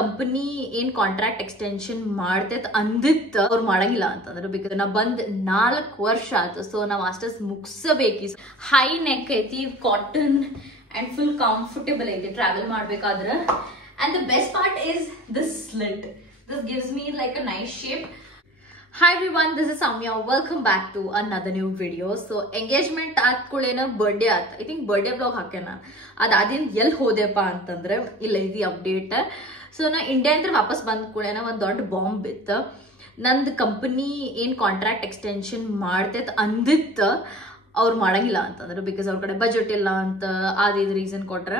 Company ಏನ್ contract extension ಮಾಡ್ತೈತ್ ಅಂದಿತ್ತ ಅವ್ರು ಮಾಡಂಗಿಲ್ಲ ಅಂತಂದ್ರೆ ಬಿಕಾಸ್ ನಾ ಬಂದ್ 4 ವರ್ಷ ಆಯ್ತು. ಸೊ ನಾ ಮಾಸ್ಟರ್ಸ್ ಮುಗಿಸಬೇಕಿ. ಹೈ ನೆಕ್ ಐತಿ, ಕಾಟನ್ ಅಂಡ್ ಫುಲ್ ಕಂಫರ್ಟೇಬಲ್ ಐತಿ ಟ್ರಾವೆಲ್ ಮಾಡ್ಬೇಕಾದ್ರೆ. And the best part is this slit. This gives me like a nice shape. Hi everyone, this is Samya. Welcome back to another new video. So engagement ಆದ್ಕೂಳೇನ birthday ಆಯ್ತು. I think birthday blog ಹಾಕ್ಯ ನಾನು. ಅದಾದಿಂದ ಎಲ್ಲಿ ಹೋದೆಪ್ಪ ಅಂತಂದ್ರೆ ಇಲ್ಲ ಇದು update. So ನಾ ಇಂಡಿಯಾ ಅಂದ್ರೆ ವಾಪಸ್ ಬಂದ ಕೂಡೇನ ಒಂದು ದೊಡ್ಡ ಬಾಂಬ್ ಇತ್ತು. ನಂದು ಕಂಪನಿ ಏನ್ ಕಾಂಟ್ರಾಕ್ಟ್ ಎಕ್ಸ್ಟೆನ್ಷನ್ ಮಾಡ್ತೈತ್ ಅಂದಿತ್ತ ಅವ್ರು ಮಾಡಂಗಿಲ್ಲ ಅಂತಂದ್ರೆ ಬಿಕಾಸ್ ಅವ್ರ ಕಡೆ ಬಜೆಟ್ ಇಲ್ಲ ಅಂತ ಇದು ರೀಸನ್ ಕೊಟ್ರೆ.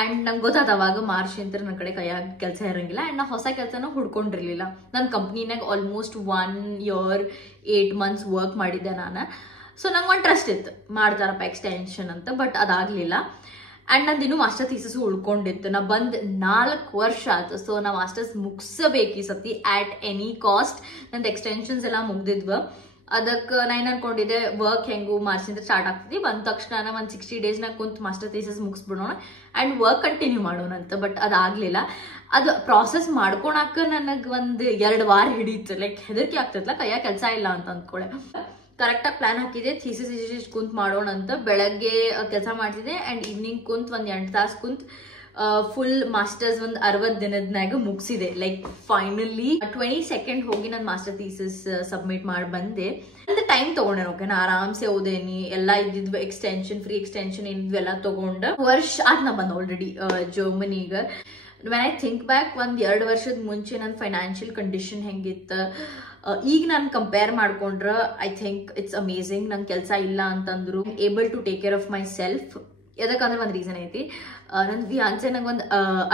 ಅಂಡ್ ನಂಗೆ ಗೊತ್ತಾದ ಅವಾಗ ಮಾರ್ಚ್ ಅಂತ ನನ್ನ ಕಡೆ ಕೈಯಾಗ ಕೆಲಸ ಇರಂಗಿಲ್ಲ. ಅಂಡ್ ನಾ ಹೊಸ ಕೆಲಸನ ಹುಡ್ಕೊಂಡಿರ್ಲಿಲ್ಲ. ನನ್ನ ಕಂಪ್ನಿನಾಗ ಆಲ್ಮೋಸ್ಟ್ 1 year 8 months ವರ್ಕ್ ಮಾಡಿದ್ದೆ ನಾನು. ಸೊ ನಂಗೆ ಒಂದು ಟ್ರಸ್ಟ್ ಇತ್ತು ಮಾಡ್ತಾರಪ್ಪ ಎಕ್ಸ್ಟೆನ್ಷನ್ ಅಂತ. ಬಟ್ ಅದಾಗಲಿಲ್ಲ. ಅಂಡ್ ನಂದು ಇನ್ನೂ ಮಾಸ್ಟರ್ ಥೀಸಿಸ್ ಉಳ್ಕೊಂಡಿತ್ತು. ನಾ ಬಂದು 4 ವರ್ಷ ಆಯ್ತು. ಸೊ ನಾ ಮಾಸ್ಟರ್ಸ್ ಮುಗಿಸಬೇಕು ಈ ಸತಿ ಆಟ್ ಎನಿ ಕಾಸ್ಟ್. ನಂದು ಎಕ್ಸ್ಟೆನ್ಷನ್ಸ್ ಎಲ್ಲ ಮುಗ್ದಿದ್ವು. ಅದಕ್ಕೆ ನಾನು ಅನ್ಕೊಂಡಿದ್ದೆ ವರ್ಕ್ ಹೆಂಗು ಮಾರ್ಚಿಂದ ಸ್ಟಾರ್ಟ್ ಆಗ್ತದೆ, ಬಂದ ತಕ್ಷಣ ಒಂದು 60 days ಕುಂತು ಮಾಸ್ಟರ್ ಥೀಸಿಸ್ ಮುಗಿಸ್ಬಿಡೋಣ ಆ್ಯಂಡ್ ವರ್ಕ್ ಕಂಟಿನ್ಯೂ ಮಾಡೋಣ ಅಂತ. ಬಟ್ ಅದಾಗಲಿಲ್ಲ. ಅದು ಪ್ರಾಸೆಸ್ ಮಾಡ್ಕೊಳಕ್ಕೆ ನನಗೆ ಒಂದು 2 ವಾರ ಹಿಡೀತು. ಲೈಕ್ ಹೆದರಿಕೆ ಆಗ್ತೈತಲ್ಲ ಕೈಯಾಗ ಕೆಲಸ ಇಲ್ಲ ಅಂತ ಅಂದ್ಕೊಳ್ಳೆ. ಕರೆಕ್ಟಾಗಿ ಪ್ಲಾನ್ ಹಾಕಿದೆ ಥೀಸಿಸ್ ಕುಂತು ಮಾಡೋಣ ಅಂತ. ಬೆಳಗ್ಗೆ ಕೆಲಸ ಮಾಡ್ತಿದ್ದೆ ಆ್ಯಂಡ್ ಈವ್ನಿಂಗ್ ಕುಂತು ಒಂದು 8 ತಾಸು ಕುಂತು ಫುಲ್ ಮಾಸ್ಟರ್ಸ್ ಒಂದು 60 ದಿನದ್ನಾಗ ಮುಗಿಸಿದೆ. ಲೈಕ್ ಫೈನಲಿ 22nd ಹೋಗಿ ನಾನು ಮಾಸ್ಟರ್ ಥೀಸಿಸ್ ಸಬ್ಮಿಟ್ ಮಾಡಿ ಬಂದೆ. ಒಂದು ಟೈಮ್ ತಗೊಂಡೇನು. ಓಕೆ, ನಾ ಆರಾಮ್ಸೆ ಓದೇನಿ. ಎಲ್ಲ ಇದ್ದಿದ್ವು ಎಕ್ಸ್ಟೆನ್ಷನ್ ಫ್ರೀ ಎಕ್ಸ್ಟೆನ್ಷನ್ ಏನಿದ್ವು ಎಲ್ಲ ತಗೊಂಡು ವರ್ಷ ಆದ್ ನಾ ಬಂದು ಆಲ್ರೆಡಿ ಜರ್ಮನಿಗೆ. ವೆನ್ ಐ ಥಿಂಕ್ ಬ್ಯಾಕ್ ಒಂದು 2 ವರ್ಷದ ಮುಂಚೆ ನನ್ನ ಫೈನಾನ್ಷಿಯಲ್ ಕಂಡೀಷನ್ ಹೆಂಗಿತ್ತು ಈಗ ನಾನು ಕಂಪೇರ್ ಮಾಡ್ಕೊಂಡ್ರೆ ಐ ಥಿಂಕ್ ಇಟ್ಸ್ ಅಮೇಝಿಂಗ್. ನಂಗೆ ಕೆಲಸ ಇಲ್ಲ ಅಂತಂದ್ರು able to take care of myself. ಯಾಕಂದ್ರೆ ಒಂದು ರೀಸನ್ ಐತಿ. ನನ್ನ ಫಿಯಾನ್ಸೆ ನಂಗೆ ಒಂದು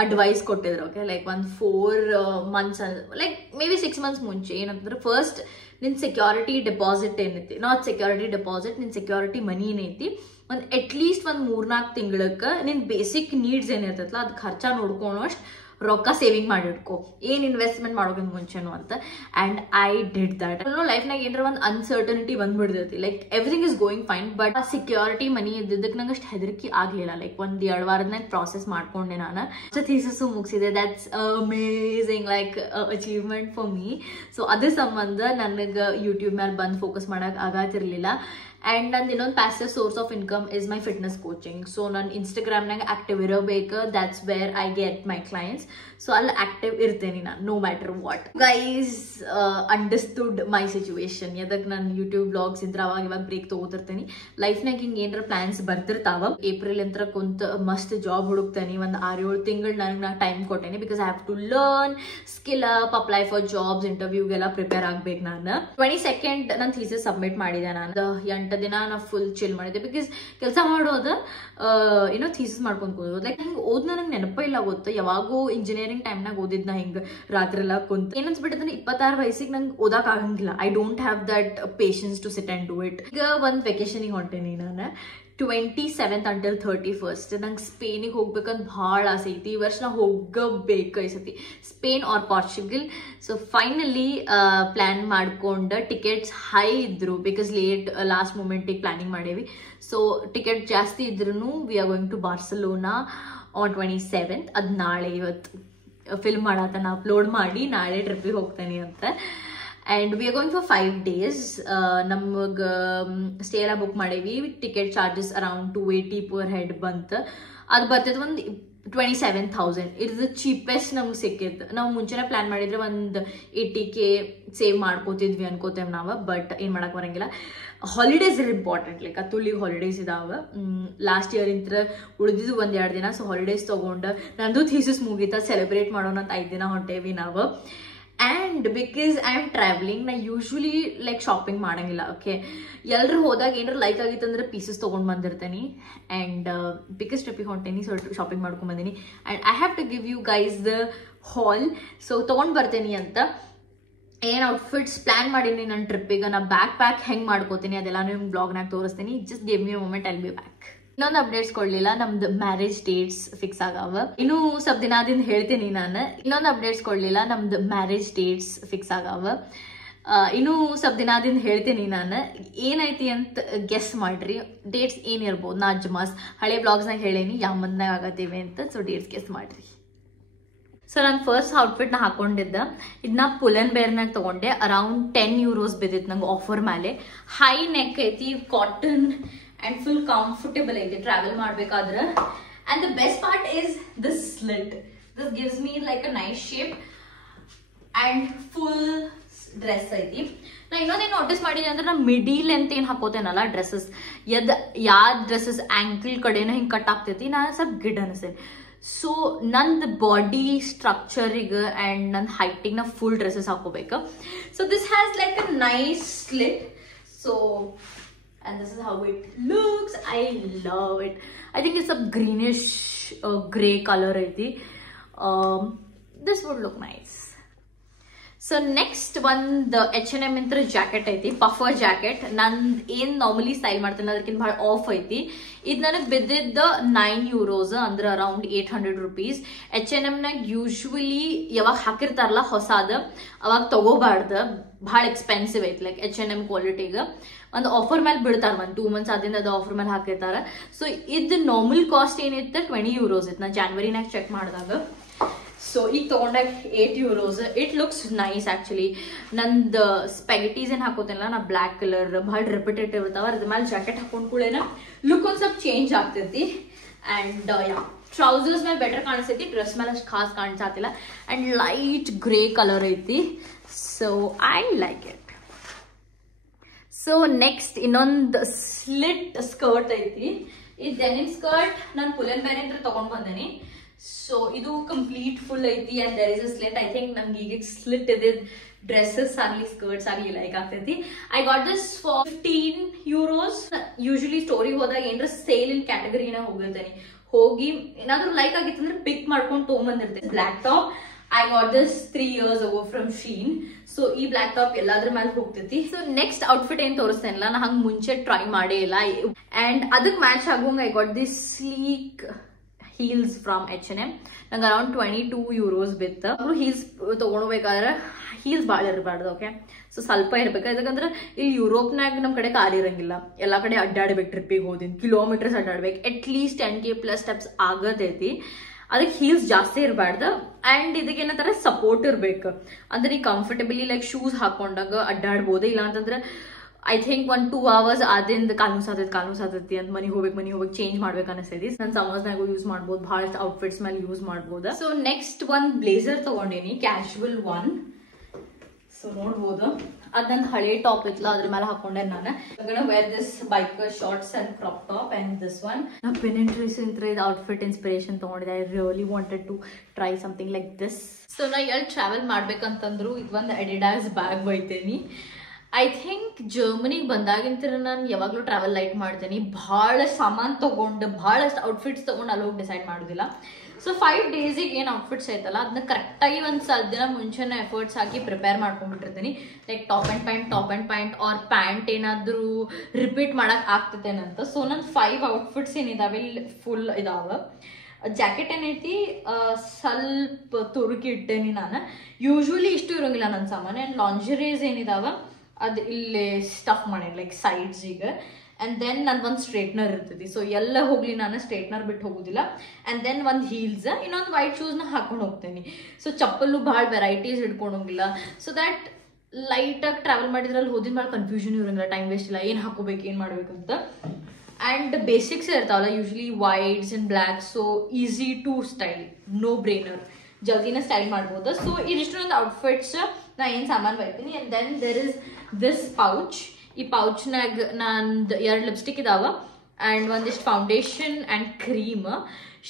ಅಡ್ವೈಸ್ ಕೊಟ್ಟಿದ್ರು. ಓಕೆ, ಲೈಕ್ ಒಂದು 4 months like may be 6 months ಮುಂಚೆ ಏನಂತಂದ್ರೆ ಫಸ್ಟ್ ನಿನ್ನ ಸೆಕ್ಯೂರಿಟಿ ಡೆಪಾಸಿಟ್ ಏನೈತಿ, ನಾಟ್ ಸೆಕ್ಯೂರಿಟಿ ಡೆಪಾಸಿಟ್, ನಿನ್ನ ಸೆಕ್ಯೂರಿಟಿ ಮನಿ ಏನೈತಿ ಒಂದು ಅಟ್ಲೀಸ್ಟ್ ಒಂದು 3-4 ತಿಂಗಳಕ್ಕೆ ನಿನ್ನ ಬೇಸಿಕ್ ನೀಡ್ಸ್ ಏನಿರ್ತೈತಲ್ಲ ಅದು ಖರ್ಚ ನೋಡ್ಕೊಳೋಷ್ಟು ರೊಕ್ಕ ಸೇವಿಂಗ್ ಮಾಡಿಟ್ಕೋ, ಏನ್ ಇನ್ವೆಸ್ಟ್ಮೆಂಟ್ ಮಾಡೋಕ್ಕಿಂತ ಮುಂಚೆನು ಅಂತ. And I did that. ಲೈಫ್ನಾಗ ಏನಾರ ಒಂದು ಅನ್ಸರ್ಟನಿಟಿ ಬಂದ್ಬಿಡ್ತೈತಿ. Like everything is going fine, but ಆ ಸೆಕ್ಯೂರಿಟಿ ಮನಿ ಇದ್ದಿದ್ದಕ್ಕೆ ನಂಗೆ ಅಷ್ಟು ಹೆದರಿಕೆ ಆಗ್ಲಿಲ್ಲ. ಲೈಕ್ 1-2 ವಾರದ್ನಾಗ ಪ್ರಾಸೆಸ್ ಮಾಡ್ಕೊಂಡೆ ನಾನು. ಥೀಸಿಸು ಮುಗಿಸಿದೆ. That's amazing, like achievement for me. So ಅದ್ರ ಸಂಬಂಧ ನನಗೆ ಯೂಟ್ಯೂಬ್ ಮೇಲೆ ಬಂದು ಫೋಕಸ್ ಮಾಡಕ್ ಆಗತ್ತಿರ್ಲಿಲ್ಲ. ಆ್ಯಂಡ್ ನಂದು ಇನ್ನೊಂದು passive source of income is my fitness coaching. So ನಾನು ಇನ್ಸ್ಟಾಗ್ರಾಮ್ನಾಗ ಆಕ್ಟಿವ್ ಇರಬೇಕು. That's where I get my clients. So ಅಲ್ಲಿ ಆಕ್ಟಿವ್ ಇರ್ತೇನೆ ನಾನು no matter what. Guys understood my situation. ಯಾದಕ್ಕೆ ನಾನು ಯೂಟ್ಯೂಬ್ ಬ್ಲಾಗ್ಸ್ ಇದ್ರೆ ಅವಾಗ ಇವಾಗ ಬ್ರೇಕ್ ತಗೋತಿರ್ತೇನೆ. ಲೈಫ್ನಾಗ ಹಿಂಗೆ ಏನಾರ ಪ್ಲಾನ್ಸ್ ಬರ್ತಿರ್ತಾವ. ಏಪ್ರಿಲ್ ಅಂತ ಕುಂತ ಮಸ್ತ್ ಜಾಬ್ ಹುಡುಕ್ತೇನೆ. ಒಂದು 6-7 ತಿಂಗಳು ನನಗೆ ಟೈಮ್ ಕೊಟ್ಟೇನೆ. Because I have to learn, skill up, apply for jobs, ಇಂಟರ್ವ್ಯೂಗೆಲ್ಲ ಪ್ರಿಪೇರ್ ಆಗ್ಬೇಕು. ನಾನು 22nd ನನ್ನ ಥೀಸಿಸ್ ಸಬ್ಮಿಟ್ ಮಾಡಿದೆ. ನಾನು 8 ದಿನ ನಾ ಫುಲ್ ಚಿಲ್ ಮಾಡಿದ್ದೆ. ಬಿಕಾಸ್ ಕೆಲಸ ಮಾಡೋದು ಏನೋ ಥೀಸಿಸ್ ಮಾಡ್ಕೊಂಡು ಕೂದೋದು. ಲೈಕ್ ಹಿಂಗೆ ಓದ್ ನನಗೆ ನೆನಪ ಇಲ್ಲ ಗೊತ್ತು. ಯಾವಾಗೂ ಇಂಜಿನಿಯರಿಂಗ್ ಟೈಮ್ನಾಗ ಓದಿದ್ನ ಹಿಂಗೆ ರಾತ್ರಿ ಎಲ್ಲ ಕುಂತ ಏನನ್ಸ್ಬಿಟ್ಟಿದ್ರೆ 26 ವಯಸ್ಸಿಗೆ ನಂಗೆ ಓದಕ್ ಆಗಂಗಿಲ್ಲ. I don't have that patience to sit and do it. ಈಗ ಒಂದು ವೆಕೇಶನಿಗೆ ಹೊಂಟೇನಿ ನಾನು 27th until 31st. ನಂಗೆ ಸ್ಪೇನಿಗೆ ಹೋಗ್ಬೇಕಂತ ಭಾಳ ಆಸೆ ಐತಿ. ಈ ವರ್ಷ ನಾ ಹೋಗಬೇಕು ಈ ಸತಿ, Spain or Portugal. So finally plan ಮಾಡ್ಕೊಂಡು ಟಿಕೆಟ್ಸ್ ಹೈ ಇದ್ರು ಬಿಕಾಸ್ ಲಾಸ್ಟ್ ಮೂಮೆಂಟಿಗೆ ಪ್ಲಾನಿಂಗ್ ಮಾಡೇವಿ. ಸೊ ಟಿಕೆಟ್ ಜಾಸ್ತಿ ಇದ್ರೂ we are going to Barcelona on 27th. ಅದು ನಾಳೆ. ಇವತ್ತು ಫಿಲ್ಮ್ ಮಾಡತ್ತನ ಅಪ್ಲೋಡ್ ಮಾಡಿ ನಾಳೆ ಟ್ರಿಪ್ಪಿಗೆ ಹೋಗ್ತೇನೆ ಅಂತ. And we are going for 5 days. ನಮಗೆ ಸ್ಟೇ ಎಲ್ಲ ಬುಕ್ ಮಾಡೇವಿ. Ticket charges around 280 per head ಬಂತು. ಅದು ಬರ್ತೈತೆ ಒಂದು 27,000. ಇದು ಚೀಪೆಸ್ಟ್ ನಮ್ಗೆ ಸಿಕ್ಕಿತ್ತು. ನಾವು ಮುಂಚೆನೇ ಪ್ಲಾನ್ ಮಾಡಿದ್ರೆ ಒಂದು 80K ಸೇವ್ ಮಾಡ್ಕೋತಿದ್ವಿ ಅನ್ಕೋತೇವೆ ನಾವು. ಬಟ್ ಏನು ಮಾಡಕ್ಕೆ ಬರಂಗಿಲ್ಲ. ಹಾಲಿಡೇಸ್ ಇರ್ ಇಂಪಾರ್ಟೆಂಟ್. ಲೈಕ್ ಅತ್ತುಲಿಗೆ ಹಾಲಿಡೇಸ್ ಇದಾವೆ. ಲಾಸ್ಟ್ ಇಯರ್ ಇಂತ್ರ ಉಳಿದಿದ್ದು 1-2 ದಿನ. ಸೊ ಹಾಲಿಡೇಸ್ ತೊಗೊಂಡು ನಂದು ಥೀಸಿಸ್ ಮುಗೀತ ಸೆಲೆಬ್ರೇಟ್ ಮಾಡೋಣ ಅಂತ 5 ದಿನ ಹೊಂಟೇವಿ ನಾವು. And because I am travelling, ನಾ ಯೂಶ್ವಲಿ ಲೈಕ್ ಶಾಪಿಂಗ್ ಮಾಡಂಗಿಲ್ಲ. ಓಕೆ, ಎಲ್ಲರೂ ಹೋದಾಗ ಏನಾರು ಲೈಕ್ ಆಗಿತ್ತು ಅಂದ್ರೆ ಪೀಸಸ್ ತೊಗೊಂಡು ಬಂದಿರ್ತೇನೆ. ಆ್ಯಂಡ್ ಬಿಕಾಸ್ ಟ್ರಿಪ್ಪಿಗೆ ಹೊಂಟೇನಿ, ಸೊ ಶಾಪಿಂಗ್ ಮಾಡ್ಕೊಂಡು ಬಂದೀನಿ. And I have to give you guys the haul. So ತೊಗೊಂಡು ಬರ್ತೇನೆ ಅಂತ ಏನು ಔಟ್ಫಿಟ್ಸ್ ಪ್ಲಾನ್ ಮಾಡೀನಿ ನನ್ನ ಟ್ರಿಪ್ಪಿಗೆ. ನಾ ಬ್ಯಾಕ್ ಪ್ಯಾಕ್ ಹೆಂಗೆ ಮಾಡ್ಕೋತೀನಿ ಅದೆಲ್ಲ ನಿಮ್ಗೆ ಬ್ಲಾಗ್ನಾಗ ತೋರಿಸ್ತೀನಿ. Just give me moment, I'll be back. ಇನ್ನೊಂದು ಅಪ್ಡೇಟ್ಸ್ ಕೊಡ್ಲಿಲ್ಲ. ನಮ್ದು ಮ್ಯಾರೇಜ್ ಡೇಟ್ಸ್ ಫಿಕ್ಸ್ ಆಗಾವ. ಇನ್ನೂ ಸ್ವಲ್ಪ ದಿನದಿಂದ ಹೇಳ್ತೀನಿ ನಾನು. ಇನ್ನೊಂದು ಅಪ್ಡೇಟ್ಸ್ ಕೊಡ್ಲಿಲ್ಲ. ನಮ್ದು ಮ್ಯಾರೇಜ್ ಡೇಟ್ಸ್ ಫಿಕ್ಸ್ ಆಗಾವ. ಇನ್ನೂ ಸ್ವಲ್ಪ ದಿನದಿಂದ ಹೇಳ್ತೀನಿ ನಾನು. ಏನೈತಿ ಅಂತ ಗೆಸ್ ಮಾಡ್ರಿ. ಡೇಟ್ಸ್ ಏನಿರ್ಬೋದು. ನಾ ಅಜ್ಮಾಸ್ ಹಳೆ ಬ್ಲಾಗ್ಸ್ನಾಗ ಹೇಳೇನಿ ಯಾವ ಮಂತ್ನಾಗ ಆಗತ್ತೀವಿ ಅಂತ. ಸೊ ಡೇಟ್ಸ್ ಗೆಸ್ ಮಾಡ್ರಿ. ಸೊ ನಾನು ಫಸ್ಟ್ ಔಟ್ಫಿಟ್ನ ಹಾಕೊಂಡಿದ್ದೆ, ಇದನ್ನ ಪುಲ್ ಅಂಡ್ ಬೇರ್ನಾಗ ತಗೊಂಡೆ. ಅರೌಂಡ್ 10 euros ಬಿದ್ದಿತ್ತು ನಂಗೆ ಆಫರ್ ಮೇಲೆ. ಹೈ ನೆಕ್ ಐತಿ, ಕಾಟನ್ ಅಂಡ್ ಫುಲ್ ಕಂಫರ್ಟೇಬಲ್ ಐತಿ ಟ್ರಾವೆಲ್ ಮಾಡ್ಬೇಕಾದ್ರೆ. And the best part is this slit. This gives me like a nice shape and full dress ಐತಿ. ನಾ ಇನ್ನೊಂದೇನು ನೋಟಿಸ್ ಮಾಡಿದೆ ಅಂದ್ರೆ ನಾ ಮಿಡಿಲ್ ಅಂತ ಏನ್ ಹಾಕೋತೇನಲ್ಲ ಡ್ರೆಸ್ಸಸ್, ಯಾವ ಡ್ರೆಸ್ಸಸ್ ಆಂಕಲ್ ಕಡೆನ ಹಿಂಗ್ ಕಟ್ ಆಗ್ತೈತಿ, ನಾನು ಸ್ವಲ್ಪ ಗಿಡ್ ಅನಿಸ್ತೇನೆ. ಸೊ ನಂದು ಬಾಡಿ ಸ್ಟ್ರಕ್ಚರಿಗೆ ಅಂಡ್ ನನ್ನ ಹೈಟಿಗೆ ನಾ ಫುಲ್ ಡ್ರೆಸ್ಸಸ್ ಹಾಕೋಬೇಕು. So this has like a nice slit. So and this is how it looks. I love it. I think it's a greenish gray color ಐತಿ. This would look nice. So next ಒಂದು H&M ಇಂತ್ರ jacket ಐತಿ, puffer jacket. ನಂದು ಏನ್ normally style ಮಾಡ್ತೇನೆ ಅದಕ್ಕಿಂತ ಭಾಳ of ಐತಿ. ಇದು ನನಗೆ ಬಿದ್ದಿದ್ದ 9 euros, ಅಂದ್ರೆ ಅರೌಂಡ್ 800 rupees. H&M ನಾಗ ಯೂಶ್ವಲಿ ಯಾವಾಗ ಹಾಕಿರ್ತಾರಲ್ಲ ಹೊಸಾದ ಅವಾಗ ತಗೋಬಾರ್ದು, ಭಾಳ ಎಕ್ಸ್ಪೆನ್ಸಿವ್ ಐತಿ. ಲೈಕ್ H&M ಕ್ವಾಲಿಟಿಗೆ ಒಂದು ಆಫರ್ ಮೇಲೆ ಬಿಡ್ತಾರೆ, 1-2 months ಆದಿಂದ ಅದು ಆಫರ್ ಮೇಲೆ ಹಾಕಿರ್ತಾರೆ. ಸೊ ಇದು ನಾರ್ಮಲ್ ಕಾಸ್ಟ್ ಏನಿತ್ತು 20 euros ಇತ್ತು, ನಾ ಜಾನ್ವರಿನಾಗ ಚೆಕ್ ಮಾಡಿದಾಗ. ಸೊ ಈಗ ತಗೊಂಡಾಗ 8 euros. It looks nice actually. ನಂದು ಸ್ಪೆಗೆಟೀಸ್ ಏನ್ ಹಾಕೋತಿಲ್ಲ ನಾ, ಬ್ಲ್ಯಾಕ್ ಕಲರ್ ಭಾಳ ರಿಪಿಟೇಟಿವ್ ಇರ್ತಾವ, ಅದ್ರ ಮೇಲೆ ಜಾಕೆಟ್ ಹಾಕೊಂಡ್ ಕೂಡೇನ ಲುಕ್ ಒಂದ್ ಸ್ವಲ್ಪ ಚೇಂಜ್ ಆಗ್ತೈತಿ. ಅಂಡ್ ಯಾ, ಟ್ರೌಸರ್ಸ್ ಮೇಲೆ ಬೆಟರ್ ಕಾಣಿಸ್ತೈತಿ, ಡ್ರೆಸ್ ಮೇಲೆ ಅಷ್ಟು ಖಾಸ್ ಕಾಣಿಸತ್ತಿಲ್ಲ. ಅಂಡ್ ಲೈಟ್ ಗ್ರೇ ಕಲರ್ ಐತಿ. So I like it. So next ಇನ್ನೊಂದು ಸ್ಲಿಟ್ ಸ್ಕರ್ಟ್ ಐತಿ. ಈ ಡೆನಿಮ್ ಸ್ಕರ್ಟ್ ನಾನು ಪುಲ್ ಅಂಡ್ ಬೇರ್ ಅಂತ ತಗೊಂಡ್ ಬಂದೇನಿ. ಸೊ ಇದು ಕಂಪ್ಲೀಟ್ ಫುಲ್ ಐತಿ and there is a slit. I think ನಮ್ಗೆ ಈಗ ಸ್ಲಿಟ್ ಇದೆ ಡ್ರೆಸ್ಸಸ್ ಆಗಲಿ ಸ್ಕರ್ಟ್ಸ್ ಆಗಲಿ ಲೈಕ್ ಆಗ್ತೈತಿ. I got this for 15 euros. Usually ಸ್ಟೋರಿಗೆ ಹೋದಾಗ ಏನಾರ ಸೇಲ್ ಇನ್ ಕ್ಯಾಟಗರಿನ ಹೋಗಿರ್ತೇನೆ, ಹೋಗಿ ಏನಾದ್ರು ಲೈಕ್ ಆಗಿತ್ತಂದ್ರೆ ಪಿಕ್ ಮಾಡ್ಕೊಂಡು ತೊಗೊಂಬಂದಿರ್ತೇನೆ. Black top I got this 3 years ago from Shein. So ಈ ಬ್ಲ್ಯಾಕ್ ಟಾಪ್ ಎಲ್ಲಾದ್ರ ಮೇಲೆ ಹೋಗ್ತೈತಿ. ಸೊ ನೆಕ್ಸ್ಟ್ ಔಟ್ಫಿಟ್ ಏನ್ ತೋರಿಸ್ತೇನಿಲ್ಲ, ನಾ ಹಂಗ ಮುಂಚೆ ಟ್ರೈ ಮಾಡೇ ಇಲ್ಲ. ಅಂಡ್ ಅದಕ್ಕೆ ಮ್ಯಾಚ್ ಆಗುವಂಗ I got this sleek heels from H&M. ನಂಗೆ ಅರೌಂಡ್ 22 euros ಬಿತ್ತು. ಹೀಲ್ಸ್ ತಗೊಂಡ್ಬೇಕಾದ್ರೆ ಹೀಲ್ಸ್ ಭಾಳ ಇರಬಾರ್ದು, ಓಕೆ. ಸೊ ಸ್ವಲ್ಪ ಇರ್ಬೇಕು, ಯಾಕಂದ್ರೆ ಇಲ್ಲಿ ಯುರೋಪ್ನಾಗ ನಮ್ಮ ಕಡೆ ಕಾರ್ ಇರಂಗಿಲ್ಲ, ಎಲ್ಲಾ ಕಡೆ ಅಡ್ಡಾಡ್ಬೇಕು. ಟ್ರಿಪ್ಪಿಗೆ ಹೋದಿನಿ ಕಿಲೋಮೀಟರ್ಸ್ ಅಡ್ಡಾಡ್ಬೇಕು, ಅಟ್ ಲೀಸ್ಟ್ 10K+ ಸ್ಟೆಪ್ಸ್ ಆಗತೈತಿ. ಅದಕ್ಕೆ ಹೀಲ್ಸ್ ಜಾಸ್ತಿ ಇರಬಾರ್ದು. ಅಂಡ್ ಇದಕ್ಕೆ ಏನಂತಾರೆ ಸಪೋರ್ಟ್ ಇರ್ಬೇಕು, ಅಂದ್ರೆ ಈ ಕಂಫರ್ಟಬಲಿ ಲೈಕ್ ಶೂಸ್ ಹಾಕೊಂಡಾಗ ಅಡ್ಡಾಡ್ಬೋದು. ಇಲ್ಲ ಅಂತಂದ್ರೆ ಐ ಥಿಂಕ್ 1-2 hours ಆದಿಂದ ಕಾಲು ಸಾತೈತಿ ಅಂತ ಮನೆಗೆ ಹೋಗ್ಬೇಕು ಚೇಂಜ್ ಮಾಡ್ಬೇಕು ಅನಿಸ್ತೈತಿ. ನನ್ನ ಸಮರ್ಸ್ನಾಗೂ ಯೂಸ್ ಮಾಡ್ಬೋದು, ಬಹಳಷ್ಟು ಔಟ್ಫಿಟ್ಸ್ ಮೇಲೆ ಯೂಸ್ ಮಾಡ್ಬೋದು. ಸೊ ನೆಕ್ಸ್ಟ್ ಒಂದ್ ಬ್ಲೇಸರ್ ತಗೊಂಡೇನಿ, ಕ್ಯಾಶುವಲ್ ಒನ್. ಸೊ ನೋಡ್ಬೋದು, ಅದ್ ನಂದು ಹಳೆ ಟಾಪ್ ಇತ್ತಲ್ಲ ಅದ್ರ ಮೇಲೆ ಹಾಕೊಂಡೆ ನಾನು. Wear this biker shorts and crop top and this one. ನಾ Pinterest ಇಂತ್ರ ಇದು ಔಟ್ಫಿಟ್ ಇನ್ಸ್ಪಿರೇಷನ್ ತಗೊಂಡಿದ್ದೆ. I really wanted to try something like this. So ನಾ ಎಲ್ಲಿ ಟ್ರಾವೆಲ್ ಮಾಡ್ಬೇಕಂತಂದ್ರು ಇದೊಂದು ಅಡಿಡಾಸ್ ಬ್ಯಾಗ್ ಬೈತೇನಿ. ಐ ಥಿಂಕ್ ಜರ್ಮನಿಗೆ ಬಂದಾಗಿಂತ ನಾನು ಯಾವಾಗಲೂ ಟ್ರಾವೆಲ್ ಲೈಟ್ ಮಾಡ್ತೇನೆ. ಭಾಳ ಸಾಮಾನು ತೊಗೊಂಡು ಭಾಳಷ್ಟು ಔಟ್ಫಿಟ್ಸ್ ತೊಗೊಂಡು ಅಲ್ಲಿ ಹೋಗಿ ಡಿಸೈಡ್ ಮಾಡೋದಿಲ್ಲ. ಸೊ 5 daysಗೆ ಏನು ಔಟ್ಫಿಟ್ಸ್ ಐತಲ್ಲ ಅದನ್ನ ಕರೆಕ್ಟಾಗಿ ಒಂದು ಸ್ವಲ್ಪ ದಿನ ಮುಂಚೆನೇ ಎಫರ್ಟ್ಸ್ ಹಾಕಿ ಪ್ರಿಪೇರ್ ಮಾಡ್ಕೊಂಡ್ಬಿಟ್ಟಿರ್ತೀನಿ. Like top and pant or pant ಏನಾದರೂ ರಿಪೀಟ್ ಮಾಡಕ್ಕೆ ಆಗ್ತೈತೇನಂತ. ಸೊ ನನ್ನ 5 ಔಟ್ಫಿಟ್ಸ್ ಏನಿದಾವೆ ಇಲ್ಲಿ ಫುಲ್ ಇದಾವೆ. ಜಾಕೆಟ್ ಏನೈತಿ ಸ್ವಲ್ಪ ತುರುಕಿ ಇಟ್ಟೇನಿ ನಾನು. ಯೂಶ್ವಲಿ ಇಷ್ಟು ಇರೋಂಗಿಲ್ಲ ನನ್ನ ಸಾಮಾನು. ಆ್ಯಂಡ್ ಲಾಂಜರೀಸ್ ಏನಿದಾವೆ ಅದು ಇಲ್ಲಿ ಸ್ಟಫ್ ಮಾಡೇನಿ ಲೈಕ್ ಸೈಡ್ಸಿಗೆ. ಆ್ಯಂಡ್ ದೆನ್ ನಂದು ಸ್ಟ್ರೇಟ್ನರ್ ಇರ್ತೈತಿ. ಸೊ ಎಲ್ಲ ಹೋಗ್ಲಿ ನಾನು ಸ್ಟ್ರೇಟ್ನರ್ ಬಿಟ್ಟು ಹೋಗೋದಿಲ್ಲ. ಆ್ಯಂಡ್ ದೆನ್ ಒಂದು ಹೀಲ್ಸ್, ಇನ್ನೊಂದು ವೈಟ್ ಶೂಸ್ನ ಹಾಕೊಂಡು ಹೋಗ್ತೇನೆ. ಸೊ ಚಪ್ಪಲು ಭಾಳ ವೆರೈಟೀಸ್ ಹಿಡ್ಕೊಂಡು ಹೋಗಿಲ್ಲ. ಸೊ ದ್ಯಾಟ್ ಲೈಟಾಗಿ ಟ್ರಾವೆಲ್ ಮಾಡಿದ್ರಲ್ಲಿ ಹೋದಿನ ಭಾಳ ಕನ್ಫ್ಯೂಷನ್ ಇರೋಂಗಿಲ್ಲ, ಟೈಮ್ ವೇಸ್ಟ್ ಇಲ್ಲ, ಏನು ಹಾಕೋಬೇಕು ಏನು ಮಾಡ್ಬೇಕಂತ. ಆ್ಯಂಡ್ ಬೇಸಿಕ್ಸ್ ಇರ್ತಾವಲ್ಲ usually whites and black. So easy to style, no brainer, ಜಲ್ದಿನ ಸ್ಟೈಲ್ ಮಾಡ್ಬೋದು. ಸೊ ಇದಿಷ್ಟು ಒಂದು ಔಟ್ಫಿಟ್ಸ್ ನಾ ಏನು ಸಾಮಾನು ಬೈತೀನಿ. And then there is this pouch. ಈ ಪೌಚ್ನಾಗ ನಂದು 2 ಲಿಪ್ಸ್ಟಿಕ್ ಇದಾವ ಆ್ಯಂಡ್ ಒಂದಿಷ್ಟು ಫೌಂಡೇಶನ್ ಆ್ಯಂಡ್ ಕ್ರೀಮ್.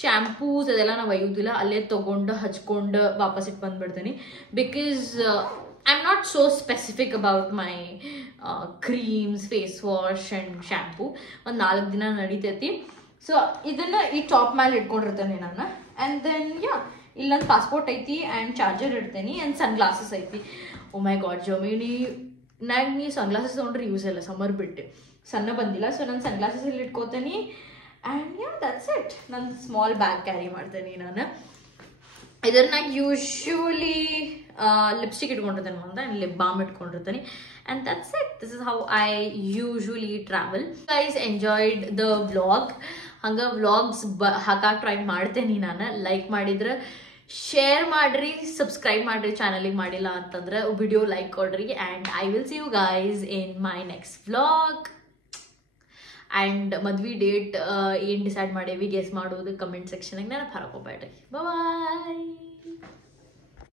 ಶ್ಯಾಂಪೂಸ್ ಅದೆಲ್ಲ ನಾವು ಒಯ್ಯೋದಿಲ್ಲ, ಅಲ್ಲೇ ತೊಗೊಂಡು ಹಚ್ಕೊಂಡು ವಾಪಸ್ ಇಟ್ಟು ಬಂದ್ಬಿಡ್ತೀನಿ. Because I am not so specific about my creams, face wash and shampoo. ಒಂದು 4 ದಿನ ನಡೀತೈತಿ. ಸೊ ಇದನ್ನು ಈ ಟಾಪ್ ಮೇಲೆ ಇಟ್ಕೊಂಡಿರ್ತೇನೆ ನಾನು. ಆ್ಯಂಡ್ ದೆನ್ ಇಲ್ಲಿ ನನ್ನ ಪಾಸ್ಪೋರ್ಟ್ ಐತಿ ಆ್ಯಂಡ್ ಚಾರ್ಜರ್ ಇಡ್ತೇನೆ ಆ್ಯಂಡ್ ಸನ್ ಗ್ಲಾಸಸ್ ಐತಿ. ಓ ಮೈ ಗಾಡ್, ಜರ್ಮನಿನಾಗ ನೀ ಸನ್ ಗ್ಲಾಸಸ್ ತೊಗೊಂಡ್ರೆ ಯೂಸ್ ಇಲ್ಲ, ಸಮ್ಮರ್ ಬಿಟ್ಟು ಸಣ್ಣ ಬಂದಿಲ್ಲ. ಸೊ ನಾನು ಸನ್ ಗ್ಲಾಸಸ್ ಇಲ್ಲಿ ಇಟ್ಕೋತೀನಿ. And that's it. ನನ್ನ ಸ್ಮಾಲ್ ಬ್ಯಾಗ್ ಕ್ಯಾರಿ ಮಾಡ್ತೇನೆ ನಾನು. ಇದನ್ನಾಗ ಯೂಶ್ವಲಿ ಲಿಪ್ಸ್ಟಿಕ್ ಇಟ್ಕೊಂಡಿರ್ತೇನೆ ಮುಂದೆ ಆ್ಯಂಡ್ ಲಿಪ್ ಬಾಮ್ ಇಟ್ಕೊಂಡಿರ್ತೀನಿ. And that's it. This is how I usually travel. Guys enjoyed the vlog. ಹಂಗೆ ವ್ಲಾಗ್ಸ್ ಹಾಕಕ್ಕೆ ಟ್ರೈ ಮಾಡ್ತೇನೆ ನಾನು. ಲೈಕ್ ಮಾಡಿದ್ರೆ ಶೇರ್ ಮಾಡ್ರಿ, ಸಬ್ಸ್ಕ್ರೈಬ್ ಮಾಡ್ರಿ ಚಾನಲಿಗೆ ಮಾಡಿಲ್ಲ ಅಂತಂದ್ರೆ, ವಿಡಿಯೋ ಲೈಕ್ ಕೊಡ್ರಿ. And I will see you guys in my next vlog. ಆ್ಯಂಡ್ ಮದ್ವೆ ಡೇಟ್ ಏನು ಡಿಸೈಡ್ ಮಾಡೇವಿ ಗೆಸ್ ಮಾಡೋದು ಕಮೆಂಟ್ ಸೆಕ್ಷನಾಗ ನೆನಪು ಹಾಕೋಬೇಡ್ರಿ. ಬಾಯ್.